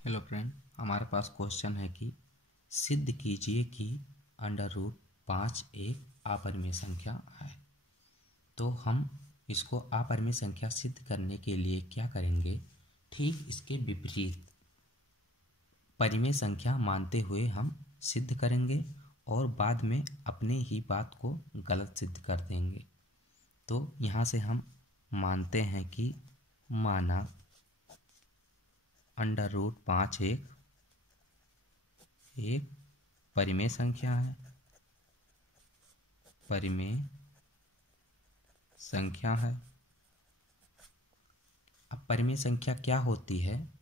Hello friend, हमारे पास question है कि सिद्ध कीजिए कि √5 एक अपरिमेय संख्या है। तो हम इसको अपरिमेय संख्या सिद्ध करने के लिए क्या करेंगे, ठीक इसके विपरीत परिमेय संख्या मानते हुए हम सिद्ध करेंगे और बाद में अपने ही बात को गलत सिद्ध कर देंगे। तो यहाँ से हम मानते हैं कि माना √5 एक परिमेय संख्या है। परिमेय संख्या है। अब परिमेय संख्या क्या होती है,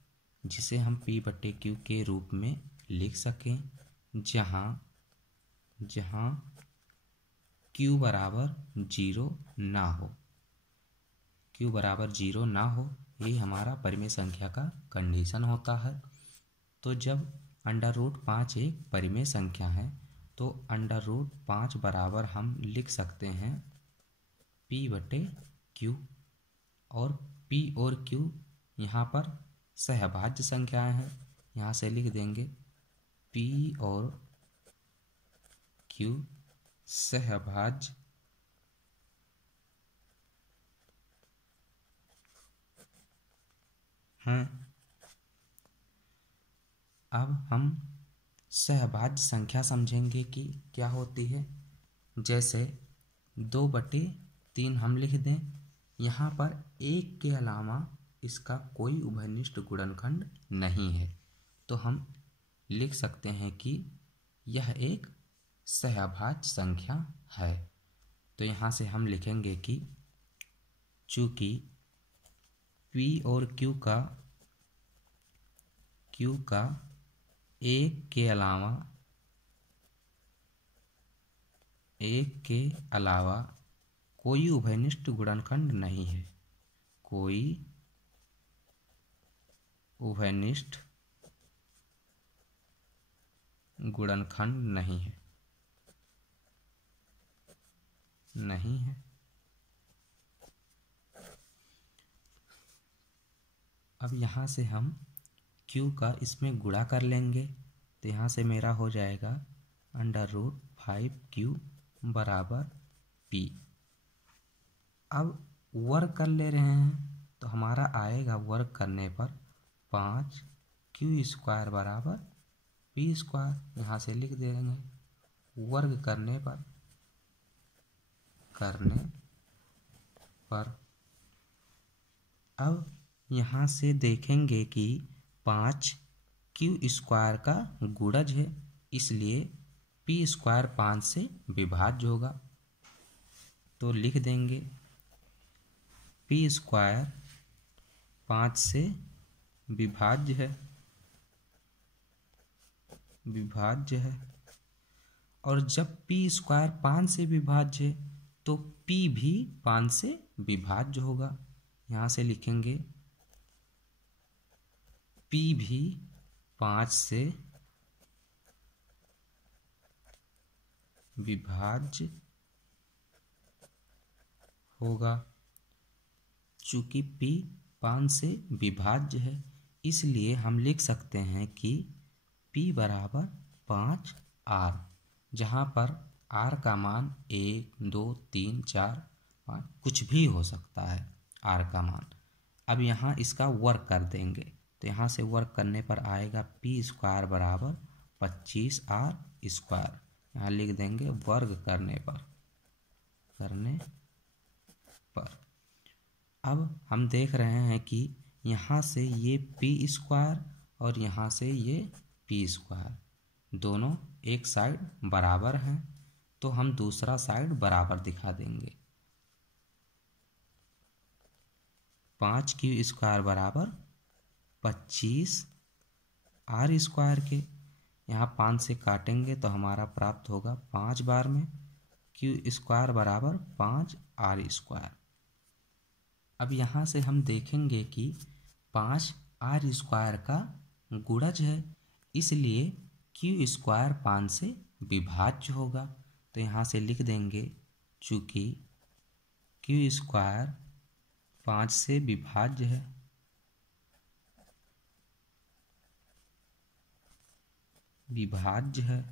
जिसे हम P/Q के रूप में लिख सकें, जहाँ Q बराबर 0 ना हो। Q बराबर 0 ना हो, ये हमारा परिमेय संख्या का कंडीशन होता है। तो जब √5 एक परिमेय संख्या है तो √5 बराबर हम लिख सकते हैं P/Q, और P और Q यहाँ पर सहभाज्य संख्याएं हैं। यहाँ से लिख देंगे P और Q सहभाज्य हैं। अब हम सहभाज्य संख्या समझेंगे कि क्या होती है। जैसे 2/3 हम लिख दें, यहाँ पर एक के अलावा इसका कोई उभयनिष्ठ गुणनखंड नहीं है, तो हम लिख सकते हैं कि यह एक सहभाज्य संख्या है। तो यहाँ से हम लिखेंगे कि चूँकि P और Q का एक के अलावा कोई उभयनिष्ठ गुणनखंड नहीं है। कोई उभयनिष्ठ गुणनखंड नहीं है। अब यहाँ से हम Q का इसमें गुणा कर लेंगे, तो यहाँ से मेरा हो जाएगा √5Q बराबर P। अब वर्ग कर ले रहे हैं तो हमारा आएगा वर्ग करने पर 5Q² बराबर P²। यहाँ से लिख देंगे वर्ग करने पर अब यहाँ से देखेंगे कि 5Q² का गुणज है, इसलिए P² 5 से विभाज्य होगा। तो लिख देंगे P² 5 से विभाज्य है। और जब P² 5 से विभाज्य है तो P भी 5 से विभाज्य होगा। यहाँ से लिखेंगे P भी 5 से विभाज्य होगा। चूँकि P 5 से विभाज्य है, इसलिए हम लिख सकते हैं कि P बराबर 5R, जहाँ पर R का मान 1, 2, 3, 4, 5 कुछ भी हो सकता है R का मान। अब यहाँ इसका वर्ग कर देंगे, तो यहाँ से वर्ग करने पर आएगा P² बराबर 25R²। यहाँ लिख देंगे वर्ग करने पर। अब हम देख रहे हैं कि यहाँ से ये P² और यहाँ से ये P² दोनों एक साइड बराबर हैं, तो हम दूसरा साइड बराबर दिखा देंगे। 5Q² बराबर 25R² के। यहाँ 5 से काटेंगे तो हमारा प्राप्त होगा 5 बार में Q² बराबर 5R²। अब यहाँ से हम देखेंगे कि 5R² का गुणज है, इसलिए Q² 5 से विभाज्य होगा। तो यहाँ से लिख देंगे चूँकि Q² 5 से विभाज्य है, विभाज्य है।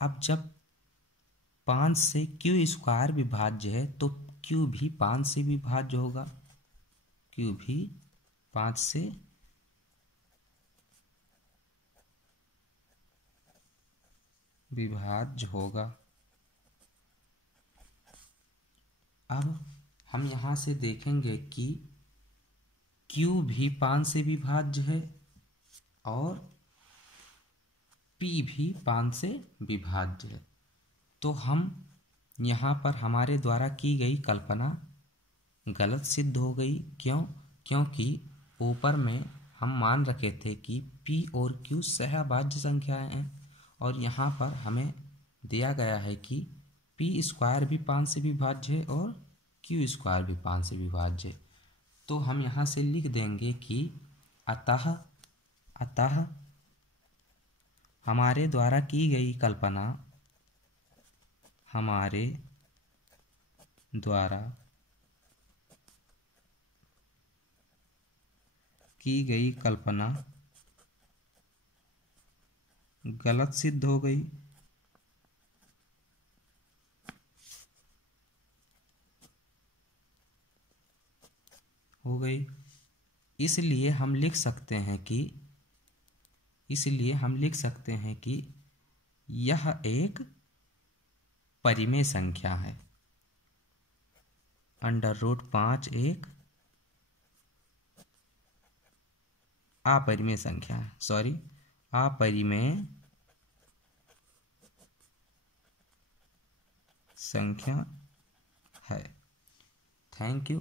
अब जब 5 से क्यू स्क्वायर विभाज्य है तो क्यू भी 5 से विभाज्य होगा, क्यू भी 5 से विभाज्य होगा। अब हम यहाँ से देखेंगे कि Q भी 5 से विभाज्य है और P भी 5 से विभाज्य है। तो हम यहाँ पर हमारे द्वारा की गई कल्पना गलत सिद्ध हो गई। क्यों? क्योंकि ऊपर में हम मान रखे थे कि P और Q सहभाज्य संख्याएं हैं और यहाँ पर हमें दिया गया है कि P स्क्वायर भी 5 से विभाज्य है और Q स्क्वायर भी 5 से विभाज्य है। तो हम यहाँ से लिख देंगे कि अतः हमारे द्वारा की गई कल्पना, हमारे द्वारा की गई कल्पना गलत सिद्ध हो गई। इसलिए हम लिख सकते हैं कि यह एक परिमेय संख्या है। √5 एक अपरिमेय संख्या है, अपरिमेय संख्या है। Thank you.